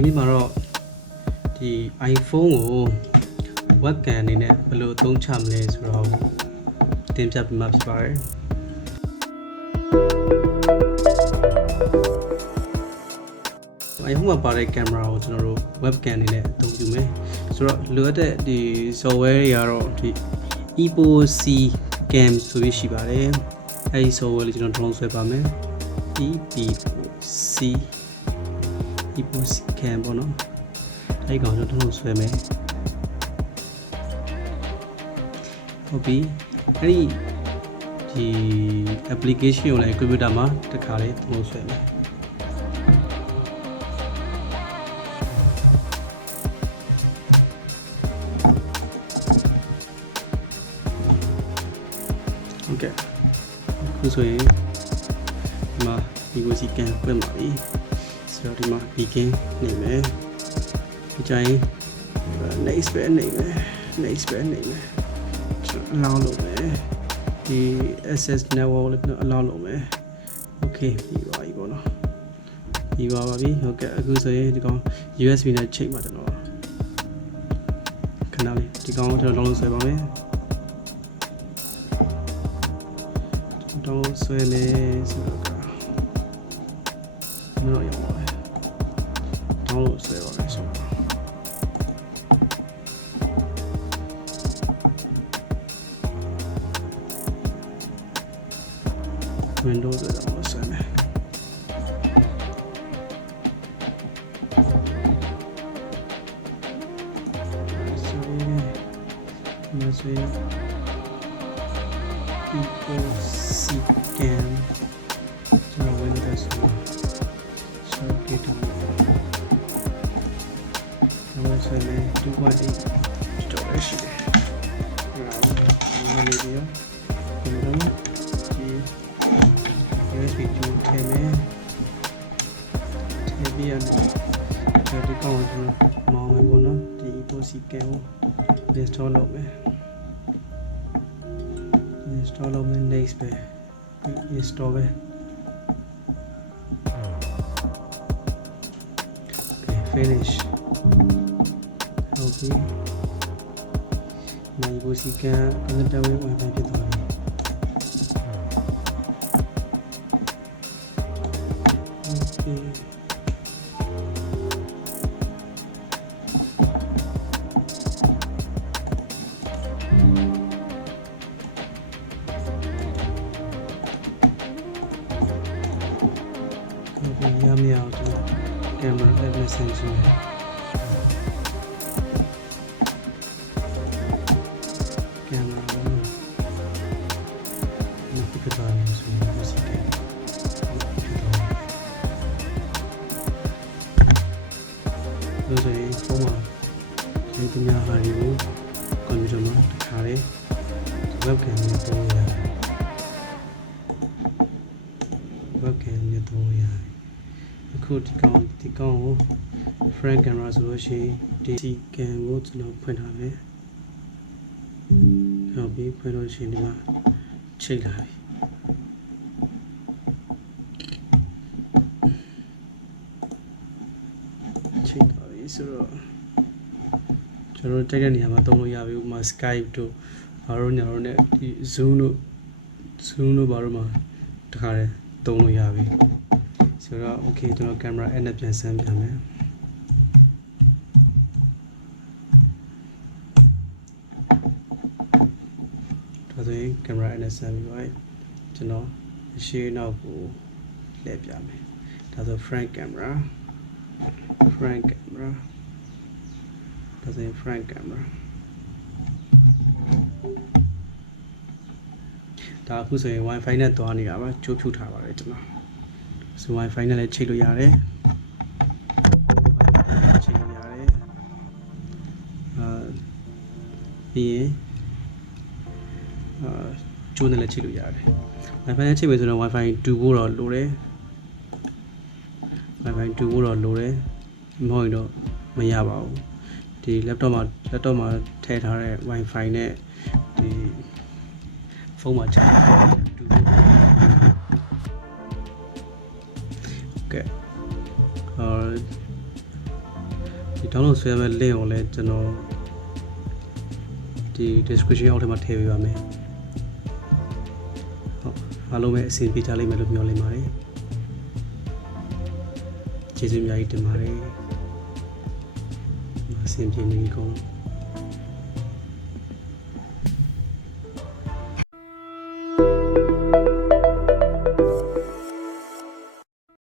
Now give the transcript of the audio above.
ဒီနေ့မှာတော့ဒီ iPhone ကို webcam အနေနဲ့ဘယ်လိုအသုံးချမလဲဆိုတော့တင်ပြပေးမှာဖြစ်ပါတယ်iPhone မှာပါတဲ့ camera ကိုကျွန်တော်တို့ webcam အနေနဲ့အသုံးပြုမယ်ဆိုတော့လိုအပ်တဲ့ဒီ software တွေကတော့ဒီ EpocCam ဆိုပြီးရှိပါတယ်အဲဒီ software လေးကျွန်တော် download ဆွဲပါမယ် EpocCam ပေါ့နော်အဲဒီကောင်ကျွန်တော် download ဆွဲမယ်ဟုတ်ပြီအဲဒီဒီ application ကိုလည်း computer မှာတစ်ခါလေး download ဆွဲမယ်ဟုတ်ကဲ့အခုဆိုရင်ဒီမှာ EpocCam ဖွင့်ပါပြီဆိုတော့ဒီမှာ begin နေမယ်ဒီကြိုင် next ပဲနေမယ် next ပဲနေမယ်အလောင်းလုပ်မယ်ဒီ access network လေးကျွန်တော်အလောင်းလုပ်မယ် okay ပြီးပါပြီပေါ့နော်ပြီးပါပြီဟုတ်ကဲ့အခုဆိုရင်ဒီကောင် USB နဲ့ချိန်ပါကျွန်တော်ခဏလေးဒီကောင်ကျွန်တော် download ဆွဲပါမယ်download ဆွဲမယ်ဆိုတော့တော့ရပါတယ် download ဆွဲပါမယ်ဆိုတော့Windows တော့ဆွဲမယ်ဆွဲ EpocCam ကျွန်တော် Windows ဆွဲကြည့်ထားတယ်ဆွဲမယ် 2.8 ကျော်ရရှိတယ်ဟုတ်ပြီဒီတော့ဒီ USB 2ထည့်မယ်ထည့်ပြီးရတယ်ဒီကောင်ကျွန်တော်မောင်းမယ်ပေါ့နော်ဒီ EpocCam ကို install လုပ်မယ် install လုပ်မယ် next ပဲ install ပဲ okay finish ဟုတ်ပြီဒီ EpocCam က connector with Wi-Fi ဖြစ်သွားပြီရမရအောင်ကျွန်တော်ကင်မရာနဲ့ sensor ကင်မရာကိုနှစ်ခုပြထားမယ်ဆိုရင် EpocCam လို့ဆိုရင်ဖုန်းမှာဒီတညာဟာတွေကိုကွန်ပျူတာမှာတစ်ခါလေး webcam နဲ့သုံးရတယ် webcam နဲ့သုံးရတယ်အခုဒီကောင်ကို front camera ဆိုလို့ရှိရင်ဒီ cam ကိုကျွန်တော်ဖွင့်ထားမယ်ဟုတ်ပြီဖွင့်လို့ရှိရင်ဒီမှာချိတ်လာပြီချိတ်သွားပြီဆိုတော့ကျွန်တော်တိုက်တဲ့နေရာမှာသုံးလို့ရပြီဥပမာ Skype တို့ဘာလို့ညာတော့ ਨੇ ဒီ Zoom တို့ဘာလို့မှာတခါတည်းသုံးလို့ရပြီဆိုတော့ okay ကျွန်တော် camera app နဲ့ပြန်ဆန်းပြန်မယ်ဒါဆိုရင် camera app နဲ့ဆန်းပြီးပါကျွန်တော်အရှိနောက်ကိုလှည့်ပြမယ်ဒါဆို front camera ဒါဆိုရင် front camera ဒါအခုဆိုရင် Wi-Fi နဲ့တွားနေတာပါကြိုးဖြူထားပါတယ်ကျွန်တော်ဆို Wi-Fi နဲ့လည်းချိတ်လို့ရတယ်ချိတ်လို့ရတယ်ပြီးရင်ကျိုးနဲ့လည်းချိတ်လို့ရတယ် Wi-Fi နဲ့ချိတ်မယ်ဆိုတော့ Wi-Fi 2ဖို့တော့လိုတယ် Wi-Fi 2ဖို့တော့လိုတယ်မဟုတ်ရင်တော့မရပါဘူးဒီ laptop မှာထည့်ထားတဲ့ Wi-Fi နဲ့ဒီဖုန်းမှာချတူကဲ ဒီ download ဆွဲမဲ့ link ကိုလည်းကျွန်တော်ဒီ description အောက်ထဲမှာထည့်ပေးပါမယ်ဟုတ်အားလုံးပဲအဆင်ပြေကြလိမ့်မယ်လို့မျှော်လင့်ပါတယ်ကျေးဇူးအများကြီးတင်ပါတယ်အဆင်ပြေနေကုန်